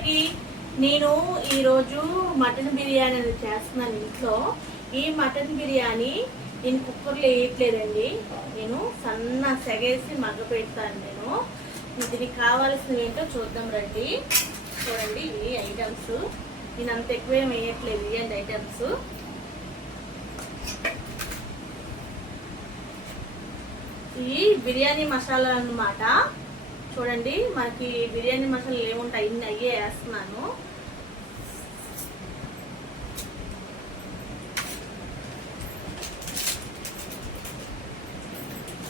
అందరికీ నేను ఈరోజు మటన్ బిర్యానీ అనేది చేస్తున్నాను ఇంట్లో. ఈ మటన్ బిర్యానీ నేను కుక్కర్లో వేయట్లేదండి. నేను సన్న సెగేసి మగ్గ పెడతాను నేను. దీనికి కావాల్సినవి ఏంటో చూద్దాం రండి. చూడండి ఈ ఐటమ్స్ నేను అంత ఎక్కువ ఏం వేయట్లేదు ఇవ్వండి ఐటమ్స్ ఈ బిర్యానీ మసాలా అన్నమాట. చూడండి మనకి బిర్యానీ మసాలాలు ఏముంటాయి? ఇన్ని అయ్యే వేస్తున్నాను.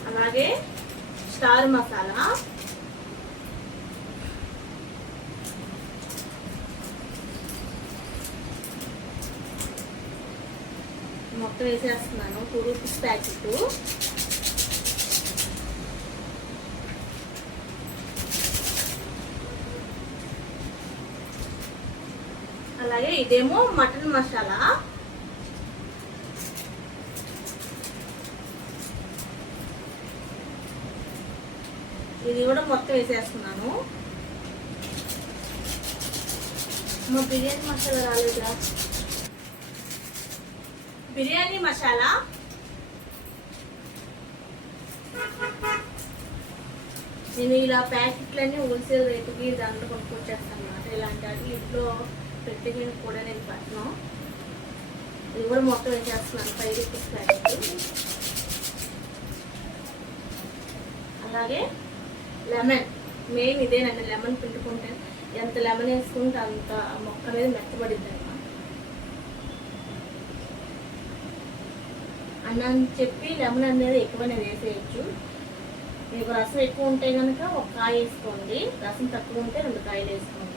అలాగే స్టార్ మసాలా. మొత్తం వేసేస్తున్నాను. టూ రూపీస్ ప్యాకెట్ అలాగే ఇదేమో మటన్ మసాలా. ఇది కూడా మొత్తం వేసేస్తున్నాను. మా బిర్యానీ మసాలా రాలేదా బిర్యానీ మసాలా. నేను ఇలా ప్యాకెట్లన్నీ హోల్సేల్ రేటుకి దాంట్లో కొనుక్కొచ్చేస్తాను అనమాట ఇలాంటి ఇంట్లో పెట్టి కూడా నేను పట్టను ఇది కూడా మొత్తం వేసేస్తున్నాను. ఫైవ్ రూపీస్ ప్యాకెట్ అలాగే లెమన్. మెయిన్ ఇదేనండి లెమన్ పిండుకుంటే ఎంత లెమన్ వేసుకుంటే అంత మొక్క అనేది మెత్తబడిద్ది అనమాట అన్నని చెప్పి లెమన్ అనేది ఎక్కువనే వేసేయచ్చు. మీకు రసం ఎక్కువ ఉంటే కనుక ఒక కాయ వేసుకోండి. రసం తక్కువ ఉంటే రెండు కాయలు వేసుకోండి.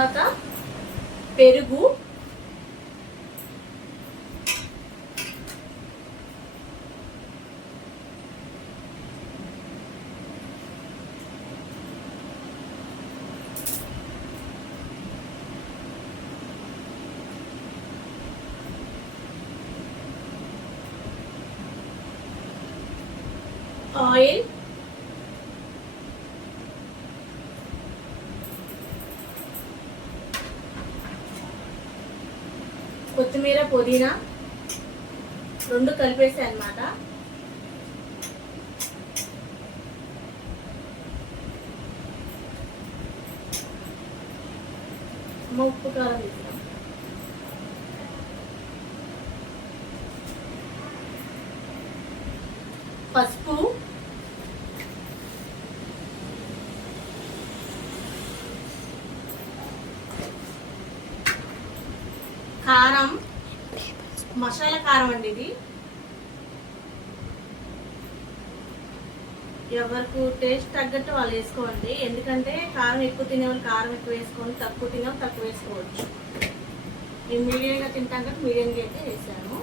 తర్వాత పెరుగు ఆయిల్ కొత్తిమీర పుదీనా రెండు కలిపేసాయి అన్నమాట. ఉప్పు కారం పసుపు కారం. మసాలా కారం అండి ఇది. ఎవరికి టేస్ట్ తగ్గట్టు వాళ్ళు వేసుకోండి. ఎందుకంటే కారం ఎక్కువ తినేవాళ్ళు కారం ఎక్కువ వేసుకోండి. తక్కువ తినేవాళ్ళు తక్కువ వేసుకోవచ్చు. నేను మీడియంగా తింటాం కదా మీడియంగా అయితే వేసాను.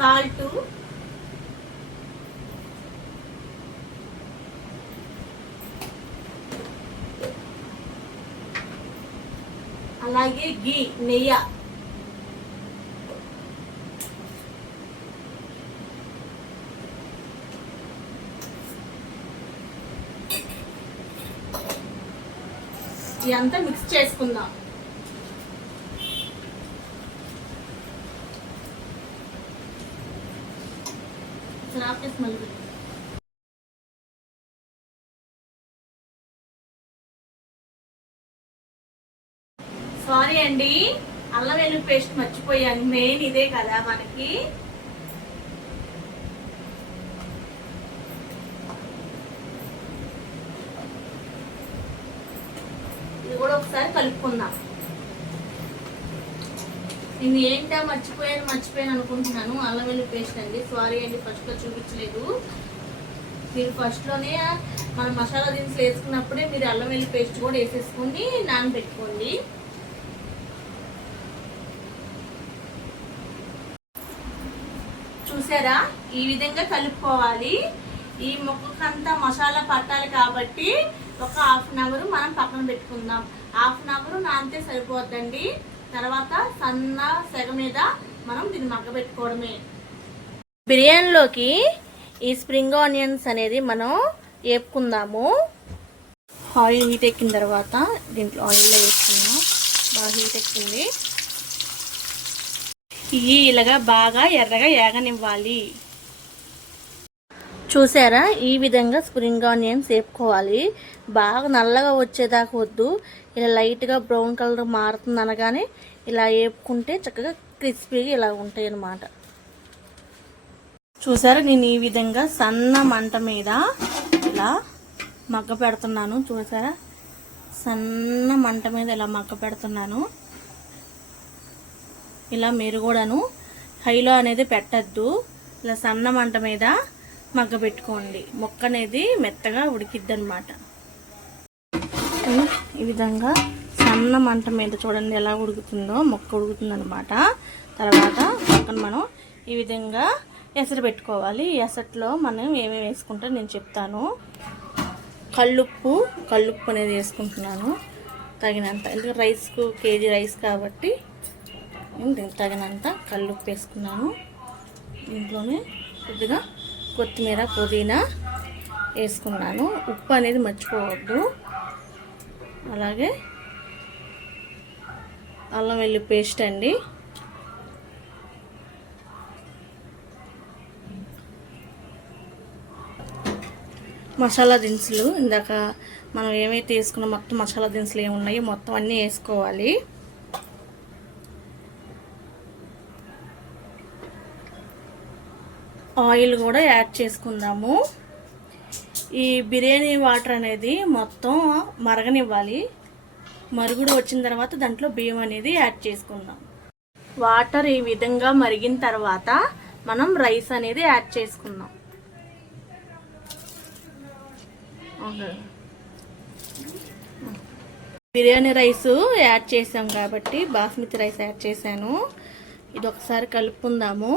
సాల్ట్. అలాగే గీ నెయ్య. ఇదంతా మిక్స్ చేసుకుందాం. ఆపేసి మళ్ళీ పెట్టు. సారీ అండి అల్లం వెల్లుల్లి పేస్ట్ మర్చిపోయాను మెయిన్ ఇదే కదా మనకి. ఇది కూడా ఒకసారి కలుపుకుందాం. నేను ఏంటా మర్చిపోయాను మర్చిపోయాను అనుకుంటున్నాను. అల్లం వెల్లుల్లి పేస్ట్ అండి. సారీ అండి ఫస్ట్లో చూపించలేదు. మీరు ఫస్ట్లోనే మన మసాలా దినుసులు వేసుకున్నప్పుడే మీరు అల్లం వెల్లి పేస్ట్ కూడా వేసేసుకుని నానబెట్టుకోండి. చూసారా? ఈ విధంగా కలుపుకోవాలి. ఈ ముక్కకంతా మసాలా పట్టాలి కాబట్టి ఒక హాఫ్ అన్ అవర్ మనం పక్కన పెట్టుకుందాం. హాఫ్ అన్ అవర్ నానితే సరిపోద్దండి. తర్వాత సన్న సెగ మీద మనం దీన్ని మగ్గ పెట్టుకోవడమే. బిర్యానీలోకి ఈ స్ప్రింగ్ ఆనియన్స్ అనేది మనం వేపుకుందాము. ఆయిల్ హీట్ ఎక్కిన తర్వాత దీంట్లో ఆయిల్లో వేసుకుందాం. బాగా హీట్ ఎక్కింది. ఇవి ఇలాగా బాగా ఎర్రగా ఏగనివ్వాలి. చూసారా? ఈ విధంగా స్ప్రింగ్ ఆనియన్స్ వేపుకోవాలి. బాగా నల్లగా వచ్చేదాకా వద్దు. ఇలా లైట్గా బ్రౌన్ కలర్ మారుతుంది అనగానే ఇలా వేపుకుంటే చక్కగా క్రిస్పీగా ఇలా ఉంటాయి అన్నమాట చూసారా? నేను ఈ విధంగా సన్న మంట మీద ఇలా మగ్గ పెడుతున్నాను. చూసారా? సన్న మంట మీద ఇలా మగ్గ పెడుతున్నాను. ఇలా మీరు కూడాను హైలో అనేది పెట్టద్దు. ఇలా సన్న మంట మీద మగ్గ పెట్టుకోండి. మొక్క అనేది మెత్తగా ఉడికిద్ది అనమాట ఈ విధంగా సన్న మంట మీద చూడండి ఎలా ఉడుకుతుందో మొక్క ఉడుకుతుంది అనమాట తర్వాత మొక్కను మనం ఈ విధంగా ఎసరు పెట్టుకోవాలి. ఎసట్లో మనం ఏమేమి వేసుకుంటా నేను చెప్తాను. కల్లుప్పు కల్లుప్పు అనేది వేసుకుంటున్నాను. తగినంత. ఎందుకంటే రైస్కు కేజీ రైస్ కాబట్టి దీనికి తగినంత కల్లుప్పు వేసుకున్నాను. దీంట్లోనే కొద్దిగా కొత్తిమీర పుదీనా వేసుకున్నాను. ఉప్పు అనేది మర్చిపోవద్దు. అలాగే అల్లం వెల్లి పేస్ట్ అండి. మసాలా దినుసులు ఇందాక మనం ఏమైతే వేసుకున్న మొత్తం మసాలా దినుసులు ఏమున్నాయో మొత్తం అన్నీ వేసుకోవాలి. ఆయిల్ కూడా యాడ్ చేసుకుందాము. ఈ బిర్యానీ వాటర్ అనేది మొత్తం మరగనివ్వాలి. మరుగుడు వచ్చిన తర్వాత దాంట్లో బియ్యం అనేది యాడ్ చేసుకుందాం. వాటర్ ఈ విధంగా మరిగిన తర్వాత మనం రైస్ అనేది యాడ్ చేసుకుందాం. బిర్యానీ రైస్ యాడ్ చేసాం కాబట్టి బాస్మతి రైస్ యాడ్ చేశాను. ఇది ఒకసారి కలుపుకుందాము.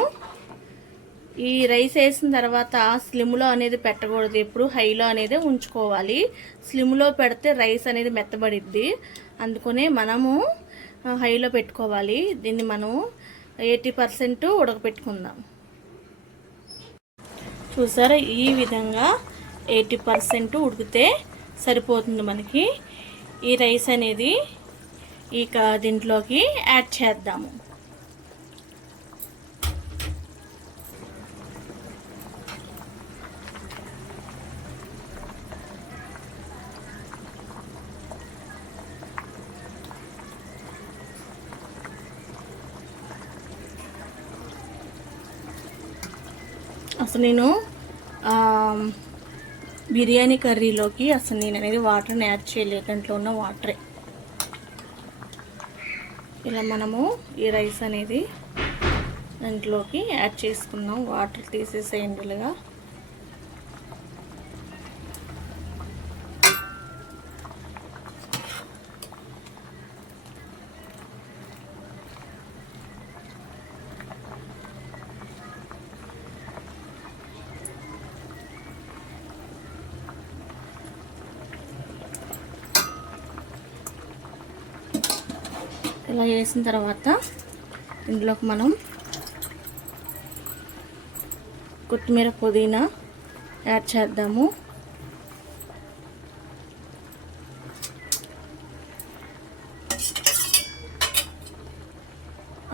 ఈ రైస్ వేసిన తర్వాత స్లిమ్లో అనేది పెట్టకూడదు. ఎప్పుడు హైలో అనేది ఉంచుకోవాలి. స్లిమ్లో పెడితే రైస్ అనేది మెత్తబడిద్ది. అందుకనే మనము హైలో పెట్టుకోవాలి. దీన్ని మనం ఎయిటీ పర్సెంట్ ఉడకపెట్టుకుందాం. చూసారా? ఈ విధంగా ఎయిటీ పర్సెంట్ ఉడికితే సరిపోతుంది మనకి. ఈ రైస్ అనేది ఇక దీంట్లోకి యాడ్ చేద్దాము. అసలు నేను బిర్యానీ కర్రీలోకి అసలు నేను అనేది వాటర్ని యాడ్ చేయలేదు. దాంట్లో ఉన్న వాటరే. ఇలా మనము ఈ రైస్ అనేది దాంట్లోకి యాడ్ చేసుకున్నాం. వాటర్ తీసేసేయండి ఇలా వేసిన తర్వాత ఇందులోకి మనం కొత్తిమీర పుదీనా యాడ్ చేద్దాము.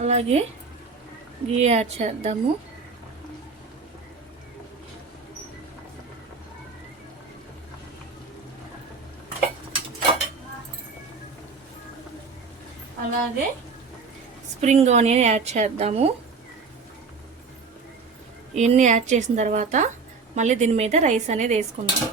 అలాగే గీ యాడ్ చేద్దాము. అలాగే స్ప్రింగ్ ఆనియన్ యాడ్ చేద్దాము. ఇవన్నీ యాడ్ చేసిన తర్వాత మళ్ళీ దీని మీద రైస్ అనేది వేసుకుందాం.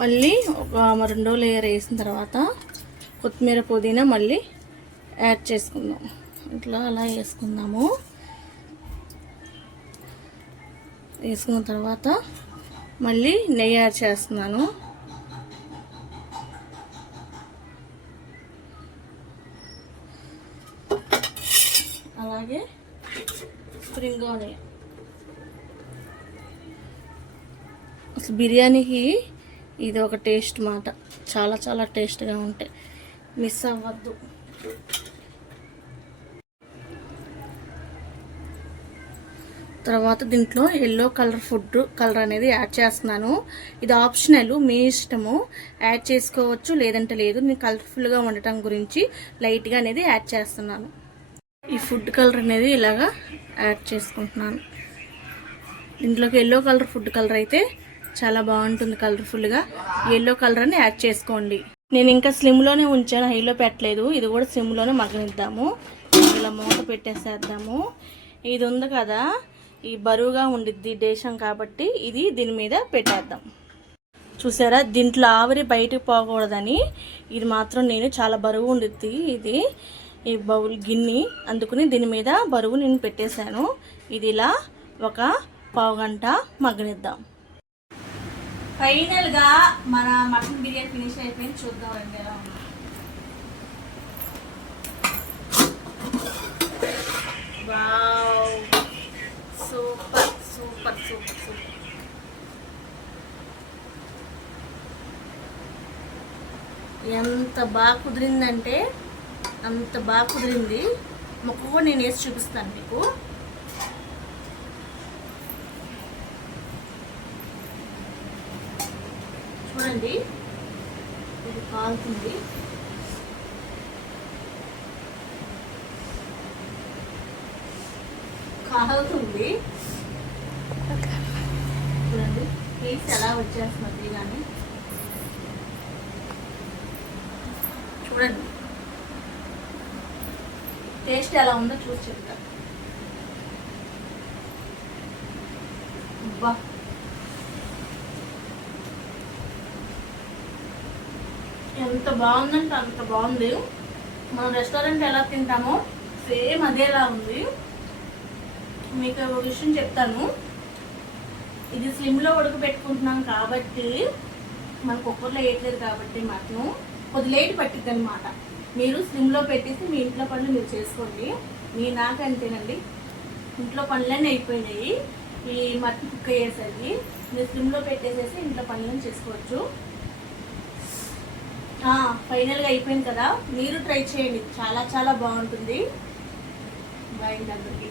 మళ్ళీ ఒక రెండో లేయర్ వేసిన తర్వాత కొత్తిమీర పుదీనా మళ్ళీ యాడ్ చేసుకుందాం. ఇట్లా అలా వేసుకుందాము. వేసుకున్న తర్వాత మళ్ళీ నెయ్యి యాడ్ చేస్తున్నాను. అలాగే స్ప్రింగ్ ఆనియన్. అసలు బిర్యానీకి ఇది ఒక టేస్ట్ మాట. చాలా చాలా టేస్ట్గా ఉంటాయి మిస్ అవ్వద్దు. తర్వాత దీంట్లో ఎల్లో కలర్ ఫుడ్ కలర్ అనేది యాడ్ చేస్తున్నాను. ఇది ఆప్షనల్ మీ ఇష్టము. యాడ్ చేసుకోవచ్చు లేదంటే లేదు. నేను కలర్ఫుల్గా ఉండటం గురించి లైట్గా అనేది యాడ్ చేస్తున్నాను. ఈ ఫుడ్ కలర్ అనేది ఇలాగా యాడ్ చేసుకుంటున్నాను. దీంట్లోకి ఎల్లో కలర్ ఫుడ్ కలర్ అయితే చాలా బాగుంటుంది కలర్ఫుల్గా ఎల్లో కలర్ని యాడ్ చేసుకోండి. నేను ఇంకా స్లిమ్లోనే ఉంచాను హైలో పెట్టలేదు. ఇది కూడా స్లిమ్లోనే మగ్గనిద్దాము. ఇలా మూత పెట్టేసేద్దాము. ఇది ఉంది కదా. ఈ బరువుగా ఉండిద్ది దేశం కాబట్టి ఇది దీని మీద పెట్టేద్దాం. చూసారా? దీంట్లో ఆవిరి బయటకు పోకూడదని ఇది మాత్రం నేను చాలా బరువు ఉండిద్ది ఇది. ఈ బౌల్ గిన్నె అందుకుని దీని మీద బరువు నేను పెట్టేశాను. ఇది ఇలా ఒక పావు గంట మగ్గనిద్దాం. ఫైనల్గా మన మటన్ బిర్యానీ ఫినిష్ అయిపోయింది. చూద్దాం ఎలా ఎంత బాగా కుదిరిందంటే అంత బాగా కుదిరింది. మొక్క కూడా నేను వేసి చూపిస్తాను మీకు. చూడండి. ఇది కాలుతుంది. కాలుతుంది. చూడండి. పీస్ ఎలా వచ్చేస్తున్నది కానీ చూడండి టేస్ట్ ఎలా ఉందో చూసి చెప్తా. ఎంత బాగుందంటే అంత బాగుంది. మనం రెస్టారెంట్ ఎలా తింటామో సేమ్ అదేలా ఉంది. మీకు ఒక విషయం చెప్తాను. ఇది స్లిమ్లో ఉడకబెట్టుకుంటున్నాం కాబట్టి మన కుక్కర్లో వేయట్లేదు కాబట్టి మటను కొద్ది లేట్ పట్టిద్ది అనమాట మీరు స్లిమ్లో పెట్టేసి మీ ఇంట్లో పనులు మీరు చేసుకోండి. మీ నాకంటేనండి ఇంట్లో పనులన్నీ అయిపోయినాయి. ఈ మటన్ కుక్ అయ్యేసరికి మీరు స్లిమ్లో పెట్టేసేసి ఇంట్లో పనులను చేసుకోవచ్చు. ఫైనల్గా అయిపోయింది కదా. మీరు ట్రై చేయండి. చాలా చాలా బాగుంటుంది. బాయ్ అందరికి.